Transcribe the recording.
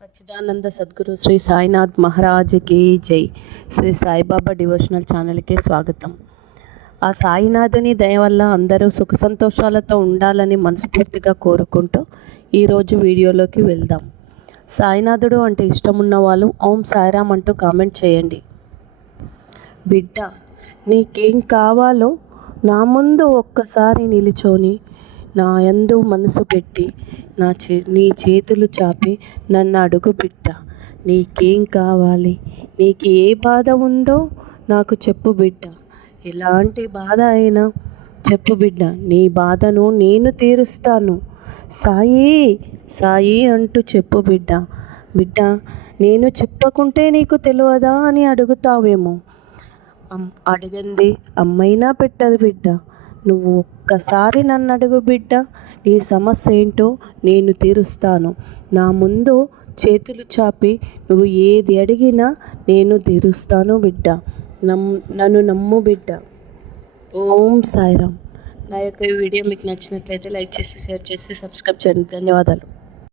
సచ్చిదానంద సద్గురు శ్రీ సాయినాథ్ మహారాజ్కి జై. శ్రీ సాయిబాబా డివోషనల్ ఛానల్కి స్వాగతం. ఆ సాయినాథుని దయ వల్ల అందరూ సుఖ సంతోషాలతో ఉండాలని మనస్ఫూర్తిగా కోరుకుంటూ ఈరోజు వీడియోలోకి వెళ్దాం. సాయినాథుడు అంటే ఇష్టమున్న వాళ్ళు ఓం సాయిరామ్ అంటూ కామెంట్ చేయండి. బిడ్డ నీకేం కావాలో నా ముందు ఒక్కసారి నిలుచోని నా యందు మనసు పెట్టి నా చే నీ చేతులు చాపి నన్ను అడుగు బిడ్డ నీకేం కావాలి? నీకు ఏ బాధ ఉందో నాకు చెప్పు బిడ్డ. ఎలాంటి బాధ అయినా చెప్పు బిడ్డ. నీ బాధను నేను తీరుస్తాను. సాయి సాయి అంటూ చెప్పు బిడ్డ. బిడ్డ నేను చెప్పకుంటే నీకు తెలియదా అని అడుగుతావేమో? అమ్ అడిగింది. అమ్మైనా పెట్టదు బిడ్డ. నువ్వు ఒక్కసారి నన్ను అడుగు బిడ్డ నీ సమస్య ఏంటో నేను తీరుస్తాను. నా ముందు చేతులు చాపి నువ్వు ఏది అడిగినా నేను తీరుస్తాను బిడ్డ. నమ్ నన్ను నమ్ము బిడ్డ. ఓం సాయిరామ్. నా యొక్క ఈ వీడియో మీకు నచ్చినట్లయితే లైక్ చేసి షేర్ చేసి సబ్స్క్రైబ్ చేయండి. ధన్యవాదాలు.